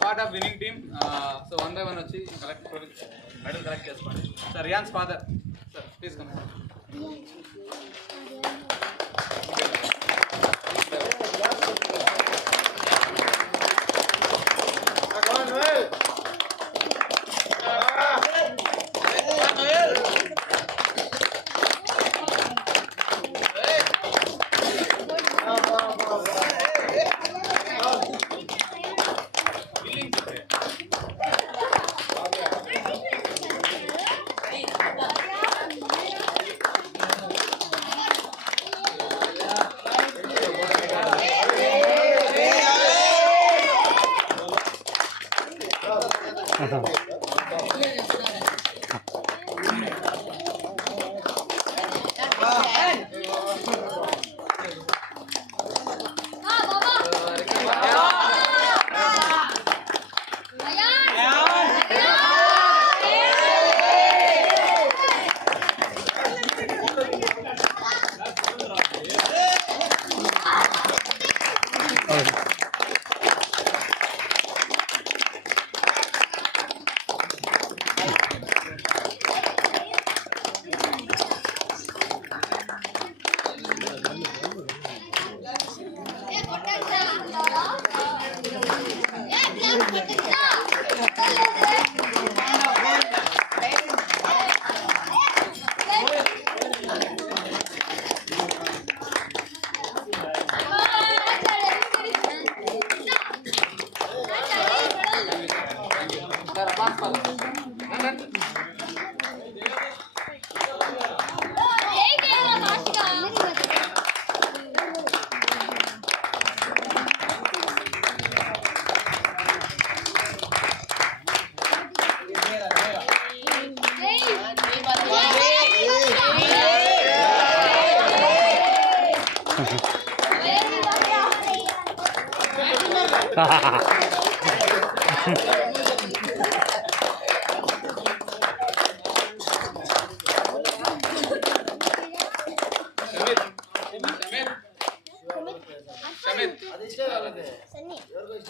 Part of winning team. So one by one వచ్చి medal collect చేసుకోండి. Sir, Riyan's father. Sir, please come.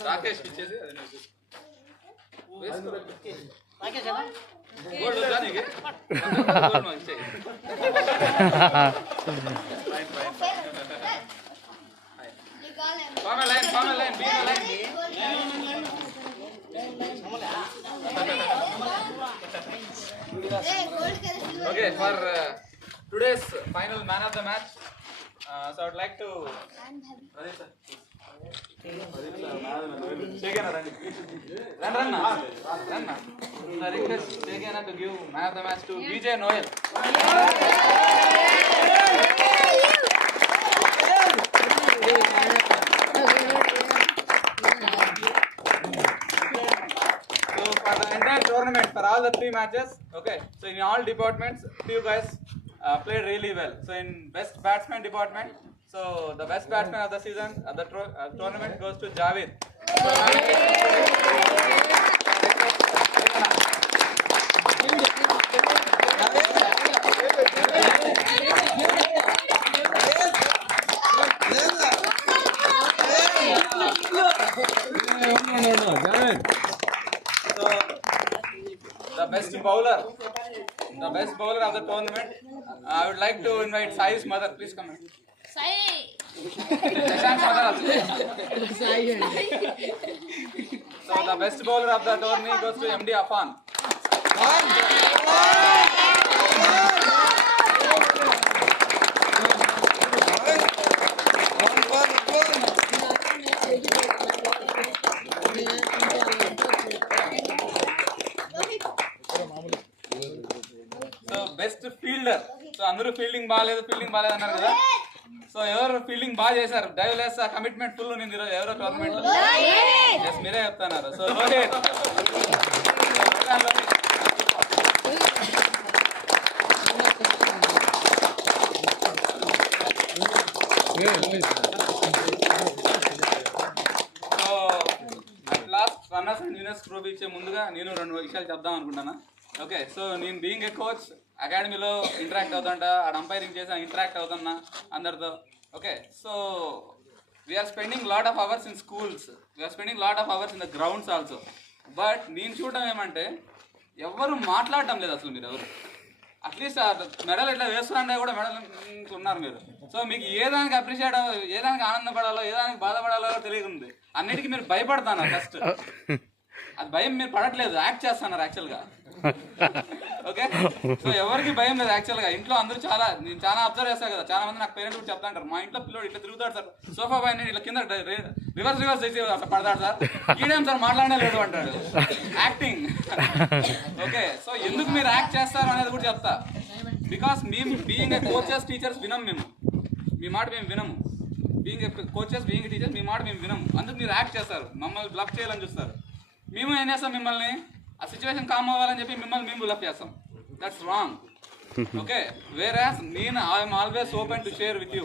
Rakesh ఇచ్చేసి gold దానికి gold మంచి formal line B line Okay, for today's final man of the match, so I would like to to give man of the match to Vijay Noel. So for the entire tournament, for all the 3 matches, okay, so in all departments, you guys played really well. So in best batsman department, so the best batsman of the season, the tournament goes to Javed. So the best bowler of the tournament, I would like to invite Sai's mother. Please come in. Sai. Shashank's mother also. So the best bowler of the tournament goes to MD Afan. So best fielder. So అందరూ fielding బాగాలేదు అన్నారు కదా. So ఎవరు fielding బాగా చేశారు? డైవ్లెస్ commitment full ఉంది ఈరోజు. ఎవరో టోర్నమెంట్ మీరే చెప్తున్నారు. So Rohit. So at last runners and winners trophy ఇచ్చే ముందుగా నేను 2 విషయాలు చెప్దాం అనుకుంటున్నా. ఓకే, సో నేను బీయింగ్ ఏ కోచ్ అకాడమీలో ఇంటరాక్ట్ అవుతుంటా, ఆడ అంపైరింగ్ చేసి ఇంటరాక్ట్ అవుతున్నా అందరితో. Okay, so we are spending lot of hours in schools, we are spending lot of hours in the grounds also. But నేను చూడడం ఏమంటే ఎవరు మాట్లాడటం లేదు అసలు. మీరు ఎవరు అట్లీస్ట్ మెడల్ ఇట్లా వేస్తున్నారంటే కూడా మెడల్ ఉన్నారు మీరు. సో మీకు ఏ దానికి అప్రిషియేట్, ఏ దానికి ఆనందపడాలో, ఏ దానికి బాధపడాలో తెలియదు. అన్నిటికీ మీరు భయపడుతున్నారు ఫస్ట్. అది భయం మీరు పడట్లేదు, యాక్ట్ చేస్తున్నారు యాక్చువల్గా. ఓకే, సో ఎవరికి భయం లేదు యాక్చువల్గా. ఇంట్లో అందరూ నేను చాలా అబ్జర్వ్ చేస్తాను కదా, చాలా మంది నాకు పేరెంట్స్ కూడా చెప్తా అంటారు, మా ఇంట్లో పిల్లడు ఇట్లా తిరుగుతాడు సార్, సోఫా పైన ఇట్లా కింద రివర్స్ చేసి అట్లా పడతాడు సార్, ఈడేం సార్ మాట్లాడనే లేదు అంటాడు. యాక్టింగ్. ఓకే, సో ఎందుకు మీరు యాక్ట్ చేస్తారు అనేది కూడా చెప్తా. బికాస్ మేము బీయింగ్ ఏ కోచెస్ టీచర్స్ వినం, మీ మాట మేము వినము. Being a coaches being teachers మీ మాట మేము వినము. అందుకు మీరు యాక్ట్ చేస్తారు, మమ్మల్ని బ్లఫ్ చేయాలని చూస్తారు. మేము ఏం చేస్తాం, మిమ్మల్ని ఆ సిచ్యువేషన్ కామ్ అవ్వాలని చెప్పి మిమ్మల్ని మేము బ్లఫ్ చేస్తాం. That's wrong. Okay, whereas I'm always open to share with you.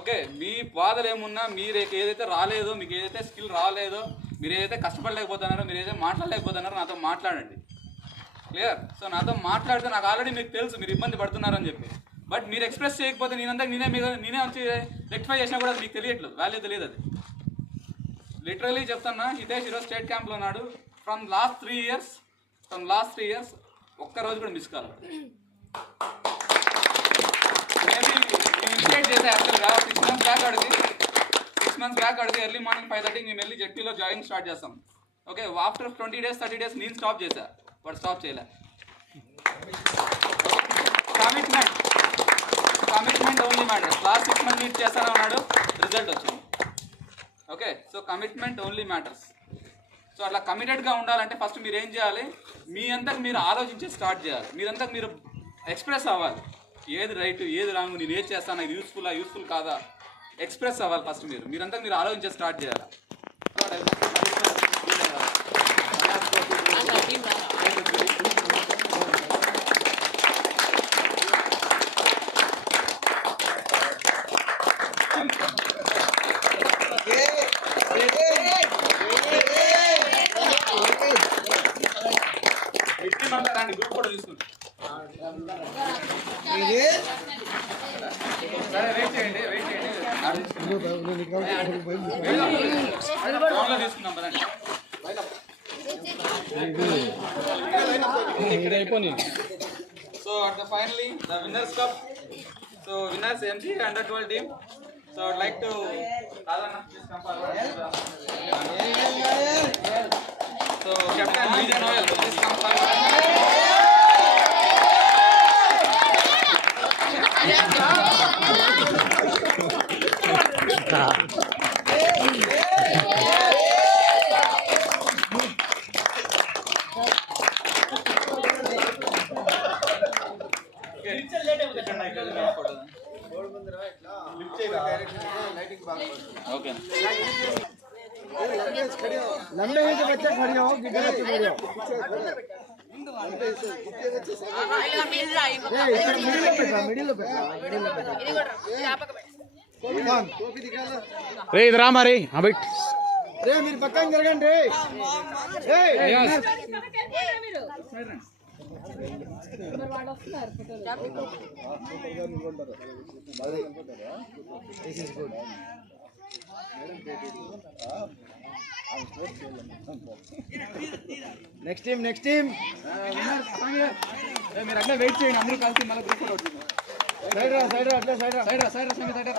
Okay, మీ బాధలు ఏమున్నా, మీరు ఏదైతే రాలేదో, మీకు ఏదైతే స్కిల్ రాలేదో, మీరు ఏదైతే కష్టపడలేకపోతున్నారో, మీరు ఏదైతే మాట్లాడలేకపోతున్నారో నాతో మాట్లాడండి. క్లియర్? సో నాతో మాట్లాడితే నాకు ఆల్రెడీ మీకు తెలుసు మీరు ఇబ్బంది పడుతున్నారని చెప్పి. బట్ మీరు ఎక్స్ప్రెస్ చేయకపోతే నేనే వచ్చి రెక్టిఫై చేసినా కూడా మీకు తెలియట్లేదు, వాల్యూ తెలియదు. అది లిటరలీ చెప్తున్నా. హితేష్ ఈరోజు స్టేట్ క్యాంప్లో ఉన్నాడు. ఫ్రమ్ లాస్ట్ 3 ఇయర్స్ ఒక్కరోజు కూడా మిస్ కాలేదు. మేబీ మేము ఇన్స్టేట్ చేసే యాక్చువల్గా 6 మంత్స్ బ్యాక్ అడిగి ఎర్లీ మార్నింగ్ 5:30 మేము వెళ్ళి జెడ్పీలో జాగింగ్ స్టార్ట్ చేస్తాం. ఓకే, ఆఫ్టర్ 20 days 30 days నేను స్టాప్ చేశా, బట్ స్టాప్ చేయలే. Commitment only matters. Last 6 months meet చేస్తానే ఉన్నాడు, రిజల్ట్ వచ్చింది. Okay, so commitment only matters. So అట్లా కమిటెడ్గా ఉండాలంటే ఫస్ట్ మీరు ఏం చేయాలి, మీ అంతకు మీరు ఆలోచించి స్టార్ట్ చేయాలి. మీరంతకు మీరు ఎక్స్ప్రెస్ అవ్వాలి, ఏది రైట్ ఏది రాంగ్, నేను ఏది చేస్తాను, ఇది యూస్ఫుల్ కాదా, ఎక్స్ప్రెస్ అవ్వాలి ఫస్ట్. మీరంతకు మీరు ఆలోచించి స్టార్ట్ చేయాలి. గ్రూప్ కూడా తీసుకుంటాం. వెయిట్ చేయండి తీసుకుందాం పదండి. So at the finally the winners cup. So winners MC under-12 team. So I'd like to Radhana please come forward. So Captain Vijay Noel please come forward. Okay. लंबे हैं तो बच्चे खड़े हो, गिद्दे बच्चे खड़े हो। मिडिल पे रे इधर आ मारे हां बैठ रे మీరు పక్కన జరగండి రే మరి వాడు వస్తున్నారు ఫోటోలు this is good next team మీరు అట్లా వెయిట్ చేయండి, అందరూ కలిసి మళ్ళీ గ్రూప్ ఫోటో. సైడ్ రా అట్లా సైడ్ రా సంగతి.